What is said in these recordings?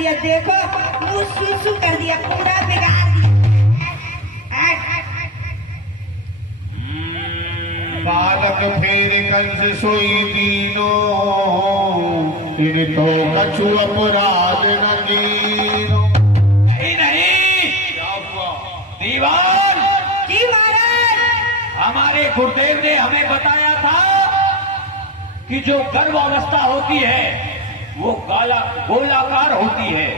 दिया, देखो मुंह सूसू कर दिया, पूरा बिगाड़ दिया। बालक फेर कंस सोई दीनो, इन तो कछु अपराध न कीनो। नहीं नहीं, क्या हुआ? दीवान जी महाराज। हमारे गुरुदेव ने हमें बताया था कि जो गर्भ अवस्था होती है वो गोलाकार होती है,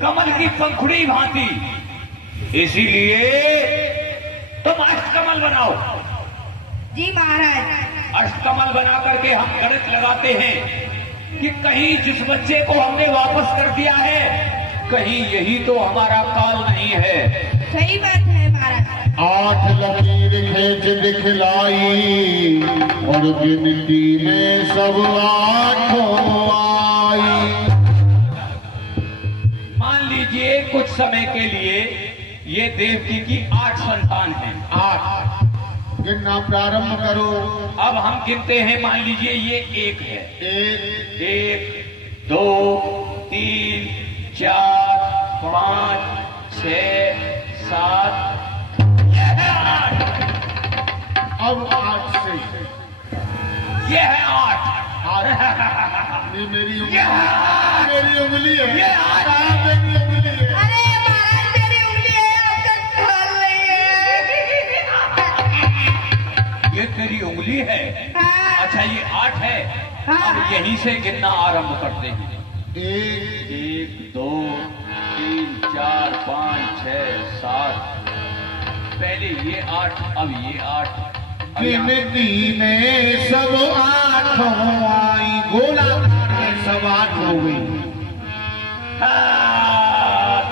कमल की पंखुड़ी भांति। इसीलिए तुम अष्टकमल बनाओ। जी महाराज। अष्टकमल बना करके हम गणित लगाते हैं कि कहीं जिस बच्चे को हमने वापस कर दिया है, कहीं यही तो हमारा काल नहीं है। सही बात है महाराज। 8 लकीर खींच दिखलाई, और गिनती में सब 8 आई। मान लीजिए कुछ समय के लिए ये देवकी की 8 संतान हैं। 8 गिनना प्रारंभ करो। अब हम गिनते हैं, मान लीजिए ये 1 है। 1 2 3 4 5 6 7 अब 8 से ये है 8। ये मेरी उंगली, ये मेरी उंगली है। ये 8 मेरी उंगली है। अरे महाराज मेरी उंगली है, आपका ख्याल नहीं है। ये तेरी उंगली है। हाँ। अच्छा ये 8 है। हाँ। अब यहीं से गिनना आरंभ करते हैं। 1 2 3 4 5 6 7। पहले ये 8, अब ये 8। गिनती में सब 8 आई, गोलाकार में सब 8 हो गई।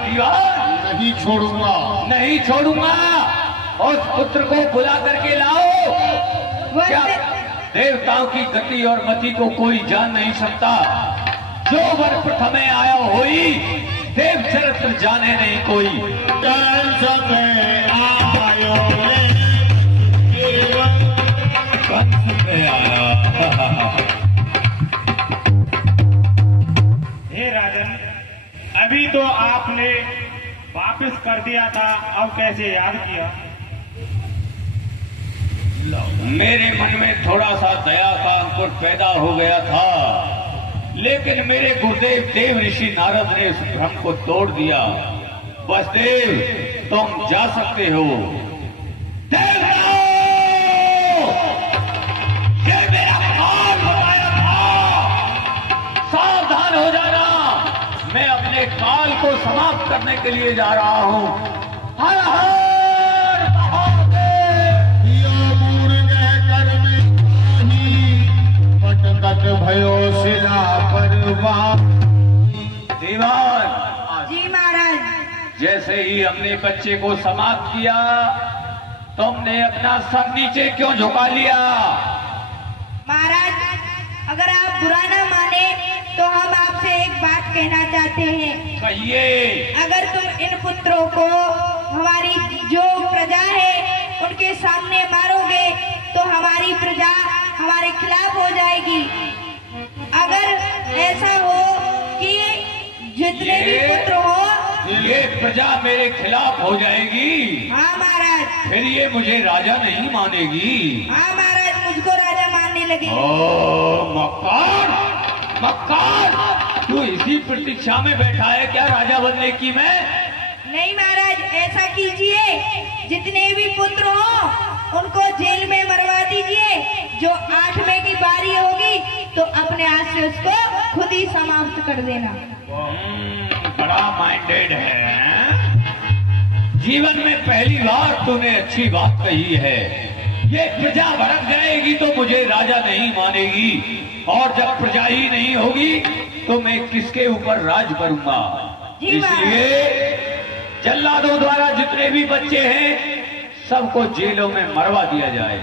दीवान नहीं छोड़ूंगा। नहीं छोड़ूंगा। उस पुत्र को बुला करके लाओ। क्या देवताओं की गति और मति को कोई जान नहीं सकता। जो वर प्रथमे आया होई, देव चरित्र जाने नहीं कोई। कंस में आयो रे, कंस में आया। हे राजन, अभी तो आपने वापस कर दिया था, अब कैसे याद किया? मेरे मन में थोड़ा सा दया का अंकुर पैदा हो गया था, लेकिन मेरे गुरुदेव देव ऋषि नारद ने उस भ्रम को तोड़ दिया। बस देव तुम जा सकते हो। देवताओ! ये मेरा काल बताया था, सावधान हो जाना। मैं अपने काल को समाप्त करने के लिए जा रहा हूँ। हर हर महादेव। यो मूर्ख कर्म ही, पटकट भयो शिला परवा। दीवान जी महाराज। जैसे ही हमने बच्चे को समाप्त किया, तुमने अपना सर नीचे क्यों झुका लिया? महाराज अगर आप बुरा ना माने तो हम आपसे एक बात कहना चाहते हैं। कहिए। अगर तुम इन पुत्रों को हमारी जो प्रजा है उनके सामने मारोगे तो हमारी प्रजा हमारे खिलाफ हो जाएगी। अगर ऐसा हो कि जितने भी पुत्र हो, ये प्रजा मेरे खिलाफ हो जाएगी, हाँ महाराज। फिर ये मुझे राजा नहीं मानेगी। हाँ महाराज, मुझको राजा मानने लगे। ओ मक्कार, मक्कार, तू इसी प्रतीक्षा में बैठा है क्या राजा बनने की? मैं नहीं महाराज, ऐसा कीजिए, जितने भी पुत्र हो उनको जेल में मरवा दीजिए। जो 8वें की बारी होगी तो अपने हाथ से उसको खुद ही समाप्त कर देना। बड़ा माइंडेड है। जीवन में पहली बार तूने अच्छी बात कही है। ये प्रजा भड़क जाएगी तो मुझे राजा नहीं मानेगी, और जब प्रजा ही नहीं होगी तो मैं किसके ऊपर राज करूंगा? जी इसलिए जल्लादों द्वारा जितने भी बच्चे हैं सबको जेलों में मरवा दिया जाए।